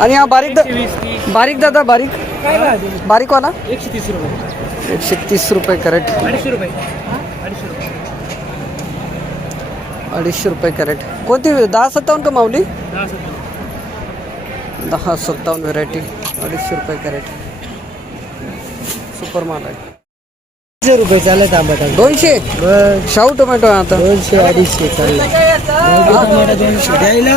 आणि हा बारीक दा- बारीक दादा बारीक? काय राहते बारीकवाला एकशे तीस रुपये. एकशे तीस रुपये कॅरेट. अडीचशे रुपये. अडीचशे रुपये. अडीचशे रुपये कॅरेट. कोणती दहा सत्तावन्न का माऊली? दहा सत्तर दहा सत्तावन्न व्हेरायटी अडीचशे रुपये कॅरेट. सुपर माल आहे. दोनशे रुपये चालत आंबट दोनशे? शाहू टोमॅटो आहे आता. दोनशे अडीचशे चालत. दोनशे. द्यायला?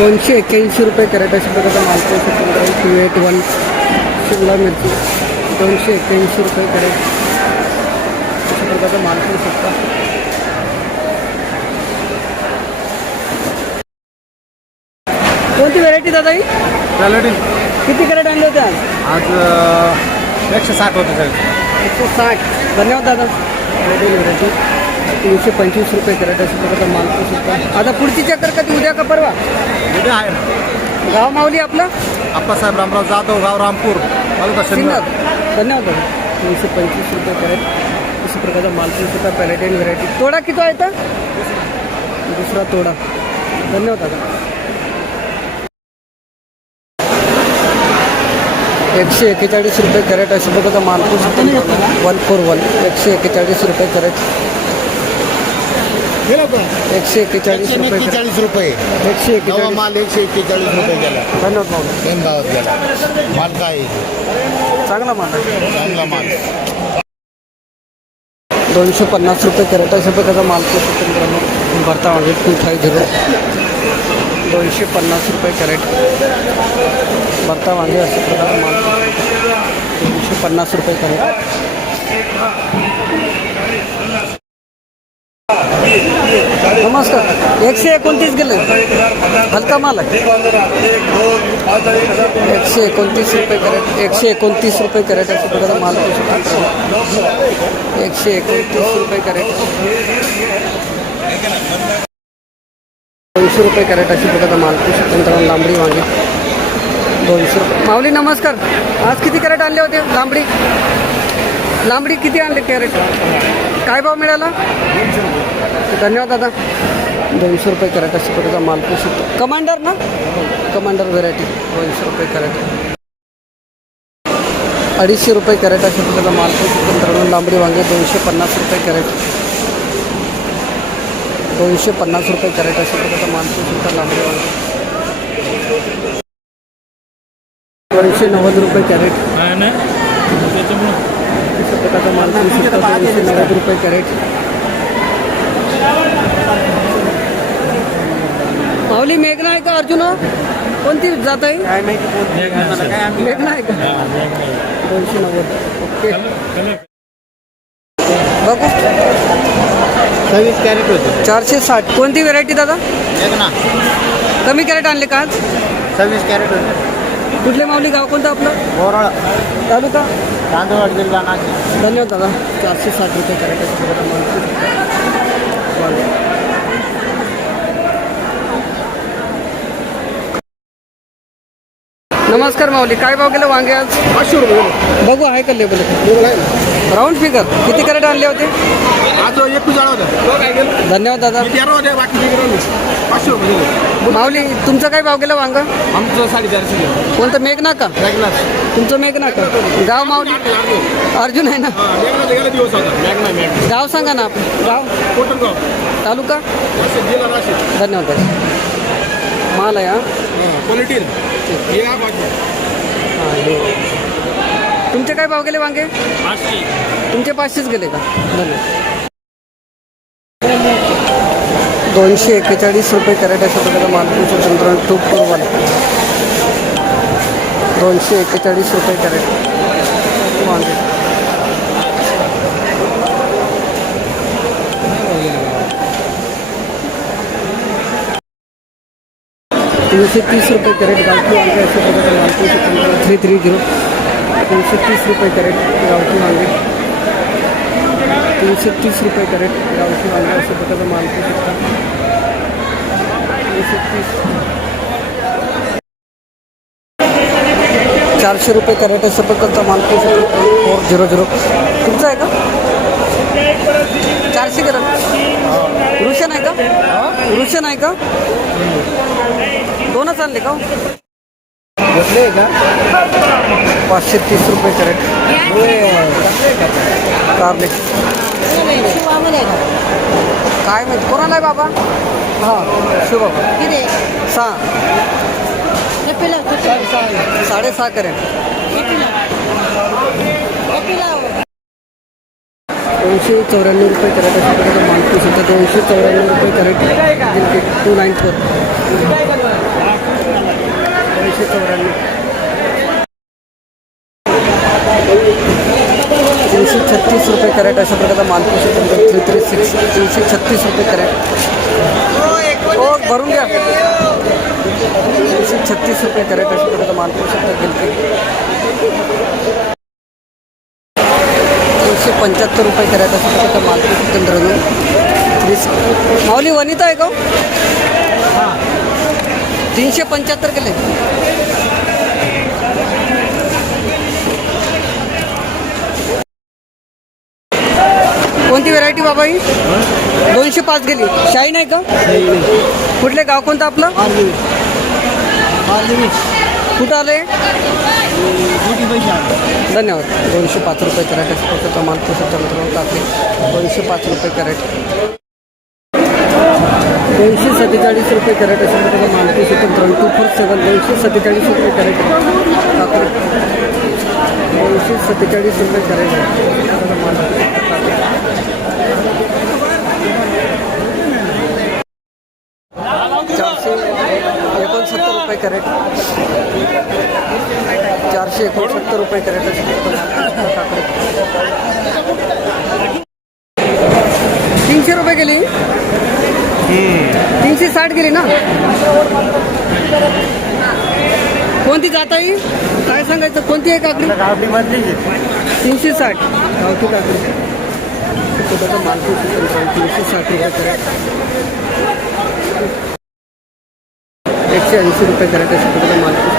दोनशे एक्क्याऐंशी रुपये कॅरेट अशा प्रकारचा माल पाहू शकतो टू एट वन शिमला मिरची. दोनशे एक्क्याऐंशी रुपये कॅरेट अशा प्रकारचा माल पाहू शकता. कोणती व्हेरायटी दादा ही? किती कॅरेट आणले होते आज? आज एकशे साठ होते सर. एकशे साठ. धन्यवाद दादा. व्हेरायटी तीनशे पंचवीस रुपये कॅरेट अशा माल पाहू शकता आता पुढची चक्कर कधी? उद्या का परवा? उद्या आहे. ना गाव माऊली आपलं? आप्पासाहेब रामराव जाधव गाव रामपूर. तालुका सिन्नर. धन्यवाद तीनशे पंचवीस रुपये कॅरेट अशा प्रकारचा माल पाहू शकता पॅलेटाईन व्हेरायटी तोडा किती आहे तर दुसरा तोडा. धन्यवाद दादा. एकशे एक्केचाळीस रुपये कॅरेट अशा प्रकारचा माल पाहू शकता वन फोर वन एकशे एक्केचाळीस रुपये कॅरेट. एकशे एक्केचाळीस रुपये कॅरेट एक्केचाळीस रुपये. एकशे नवा एक्केचाळीस माल एकशे एक्केचाळीस रुपये गेला. धन्यवाद भावात गेला. माल काय आहे? चांगला माल आहे. चांगला माल. दोनशे पन्नास रुपये कॅरेट अशा प्रकारचा माल शकतो मित्रांनो भरता म्हणजे टू फाय झिरो दोनशे पन्नास रुपये कॅरेट. भरता वांगे अशा प्रकारचा माल. दोनशे पन्नास रुपये कॅरेट. नमस्कार. एकशे एकोणतीस गेले. हलका माल आहे. एकशे एकोणतीस रुपये कॅरेट, एकशे एकोणतीस रुपये कॅरेट अशा प्रकारचा माल एकशे एकोणतीस रुपये कॅरेट दोनशे रुपये कॅरेट अशी प्रकारचा माल. पाहू शकतो मित्रांनो लांबडी वांगे दोनशे रुपये. माऊली, नमस्कार. आज किती कॅरेट आणले होते? लांबडी? लांबडी किती आणले कॅरेट? काय भाव मिळाला? धन्यवाद दादा. दोनशे रुपये करायचं अशा प्रकारचा माल पाहू शकतो कमांडर ना? Commander variety. दोनशे रुपये करायचं अडीचशे रुपये करायचं अशा प्रकारचा माल पाहू शकतो मित्रांनो लांबडी वांगे दोनशे पन्नास रुपये करायचे दोनशे पन्नास रुपये करायचं अशा प्रकारचा माल पाहू लांबडी वांगे. दोनशे नव्वद रुपये कॅरेट. रुपये कॅरेट माऊली मेघना आहे का अर्जुन? कोणती जात आहे? काय माहिती मेघना. आहे का? दोनशे नव्वद. ओके. बघू. सव्वीस कॅरेट होते. चारशे साठ. कोणती व्हेरायटी दादा? कमी कॅरेट आणले का आज? सव्वीस कॅरेट होते. कुठले माऊली गाव कोणतं आपलं? बोराळ तालुका? तांदूळ जिल्हा नाशिक. धन्यवाद दादा. चारशे साठ रुपये कॅरेट अशा प्रकारचा माल पाहू शकता. वांगे. नमस्कार माऊली काय भाव गेले वांगे आज? पाचशे रुपये बघू आहे का लेबल राऊंड फिगर किती कॅरेट आणले होते? आज एक होता. धन्यवाद दादा. पाचशे रुपये. माऊली तुमचं काय भाव गेलं वांग? आमचं साडेचारशे कोणतं मेघना का तुमचं मेघना का गाव माऊली? अर्जुन. आहे ना? गाव सांगा ना आपलं गाव? तालुका? धन्यवाद दादा. माल आहे हा? क्वालिटी तुमचे काय भाव गेले वांगे? तुमचे पाचशेच गेले का? धन्यवाद दोनशे एक्केचाळीस रुपये कॅरेट अशा प्रकारे मालपूरचं तंत्र टू फोर वन. दोनशे एक्केचाळीस रुपये कॅरेट वांगे. तीनशे तीस रुपये कॅरेट गावठी वांगे अशा प्रकारचा माल पाहू शकता थ्री थ्री झिरो. तीनशे तीस रुपये कॅरेट गावठी वांगे तीनशे तीस रुपये कॅरेट गावठी वांगे अशा प्रकारचा माल पाहू शकता. तीनशे तीस. चारशे रुपये कॅरेट अशा प्रकारचा माल शकता. Four zero zero. तुमचा आहे का? चारशे कॅरेट. रुशन आहे का? रुशन आहे का? दोनच आणले का घेतले का? पाचशे तीस रुपये कॅरेट. कारले. काय माहिती? कोणाला आहे बाबा? हां शिव बाबा सहा. साडेसहा कॅरेट. दोनशे चौऱ्याण्णव रुपये कॅरेट अशा प्रकारचा मालपूस होता दोनशे चौऱ्याण्णव रुपये कॅरेट टू नाईन फोर. दोनशे चौऱ्याण्णव तीनशे छत्तीस रुपये कॅरेट अशा प्रकारचा मालपूस थ्री थ्री सिक्स तीनशे छत्तीस रुपये कॅरेट। हो भरून घ्या तीनशे छत्तीस रुपये कॅरेट अशा प्रकारचा मालपूस होता गेलते दोनशे पंच्याहत्तर रुपये कॅरेट अशा प्रकारचा मालपूस चंद्रनू वीस माऊली वनिता आहे का हो? तीनशे पंच्याहत्तर केले. कोणती व्हरायटी बाबा ही? दोनशे पाच गेली. शाईन आहे का? कुठले गाव कोणतं आपलं? कुठं आले धन्यवाद. दोनशे पाच रुपये कॅरेट. असतो माल पोषक मित्रांनो टाकले दोनशे पाच रुपये कॅरेट. दोनशे सत्तेचाळीस रुपये कॅरेट असेल तर त्याचा माल पोषक टू फोर सेवन दोनशे सत्तेचाळीस रुपये कॅरेट टाकले दोनशे सत्तेचाळीस रुपये कॅरेट त्याचा माल चारशे एकोणसत्तर रुपये कॅरेट. चारशे एकोणसत्तर रुपये कॅरेट. गेली ना? कोणती जात आहे? काय सांगायचं? कोणती आहे काकडी? तीनशे साठ गावठी काकडी तीनशे साठ रुपये कॅरेट एकशे ऐंशी रुपये अशा प्रकारचा मालपूर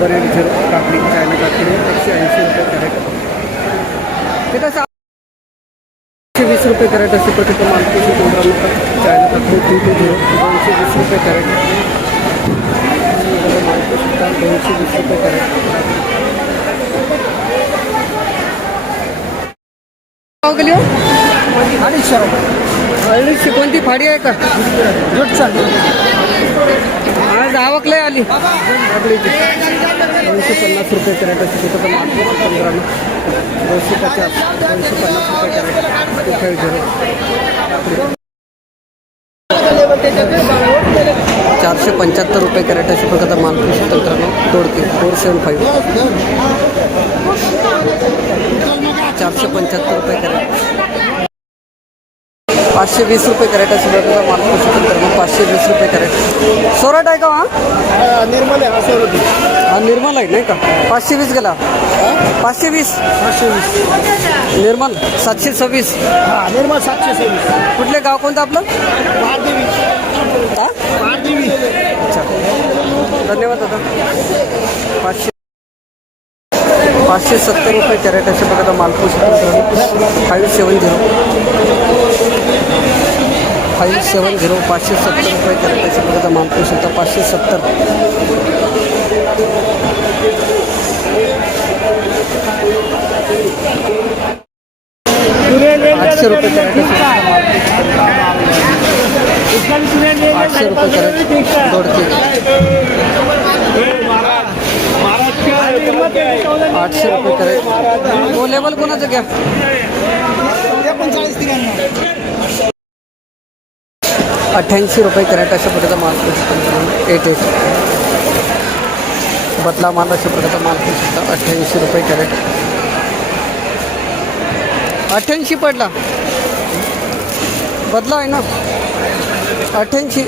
बरेड झिरो काकडी चायना काकडी एकशे ऐंशी रुपये कॅरेट ते कसं एकशे वीस रुपये कॅरेट अशा प्रकारचा मालपूर मित्रांनो चायना काकडी टू टू झिरो दोनशे वीस रुपये कॅरेट दोनशे वीस रुपये कॅरेट। भाव गेली हो अडीचशे अडीचशे कोणती फाडी आहे का रुटचं आज आवक लय आली. दोनशे पन्नास रुपये कॅरेट असते तिथं पण पंधरा दोनशे पचास दोनशे पन्नास रुपये कॅरेट फाईव्ह चारशे पंच्याहत्तर रुपये कॅरेट अशा प्रकारचा माल कृषी तंत्रानं तोडके फोर सेवन फाईव्ह. चारशे पंच्याहत्तर रुपये कॅरेट. पाचशे वीस रुपये कॅरेट अशा प्रकारचा माल कृषी तंत्रानं पाचशे वीस रुपये कॅरेट. सोराट आहे का हा? निर्मल आहे असं होती हा निर्मल आहे नाही का? पाचशे वीस गेला. पाचशे वीस? पाचशे वीस. निर्मल सातशे सव्वीस. हा निर्मल सातशे सव्वीस. कुठले गाव कोणतं आपलं? महादेवी हा? अच्छा. धन्यवाद दादा. पाचशे पाचशे सत्तर रुपये कॅरेट अशा प्रकारचा मालपूस five seven zero. Five seven zero पाचशे सत्तर रुपये अशा प्रकारचा मालपूस होता पाचशे सत्तर. आठशे रुपये आठशे रुपये दोडके आठशे रुपये कॅरेट तो लेवल कोणाचं घ्या? अठ्ठ्याऐंशी रुपये कॅरेट अशा प्रकारचा माल एट एट बदला माल अशा प्रकारचा माल सुद्धा अठ्ठ्याऐंशी रुपये कॅरेट. अठ्ठ्याऐंशी पडला. बदला आहे ना. अठ्ठ्याऐंशी.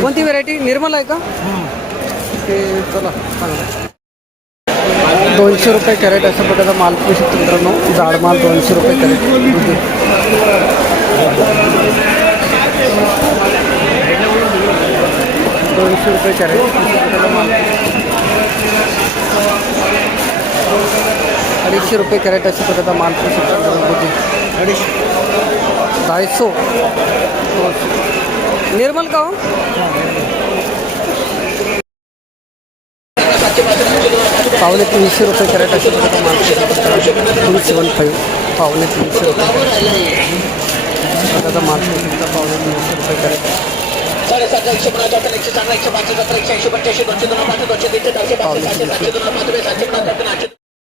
कोणती व्हरायटी निर्मल आहे का? ते चला चांगलं दोनशे रुपये कॅरेट अशा प्रकारचा माल पाहू शकतो मित्रांनो. जाड माल दोनशे रुपये कॅरेट. दोनशे रुपये कॅरेट अशा प्रकारचा माल अडीचशे रुपये कॅरेट अशा प्रकारचा माल पाहू शकतो मित्रांनो अडीचशे ढाईसो निर्मल का हो? पावणे तीनशे रुपये कॅरेट अशा प्रकारचा माल टू सेवन फाईव्ह पावणे तीनशे रुपये प्रकारचा माल पावणे तीनशे रुपये कॅरेट साडेसात एकशे पंधरा एकशे चांगला एकशे पाच एकशे ऐंशी पंच्याऐंशी दोनशे दोन पाच दोनशे तीनशे चारशे पाचशे सातशे सातशे दोन